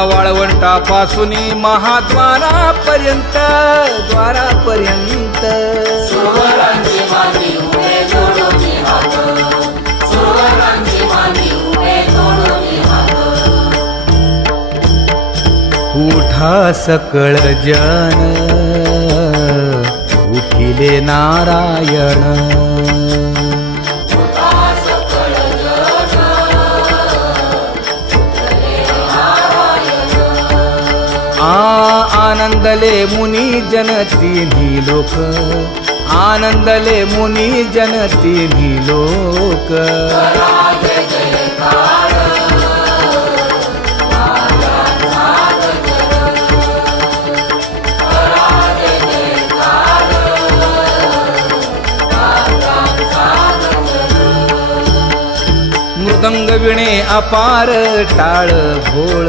वाळवंटापासून महाद्वारापर्यंत द्वारापर्यंत सुरवरांची मांदी उभे जोडून हात, सुरवरांची मांदी उभे जोडून हात. उठा सकळ जन उठिले नारायण. आनंदले मुनी जन तिन्ही लोक, आनंदले मुनी जन तिन्ही लोक. मृदंग विणे अपार टाळ भोळ.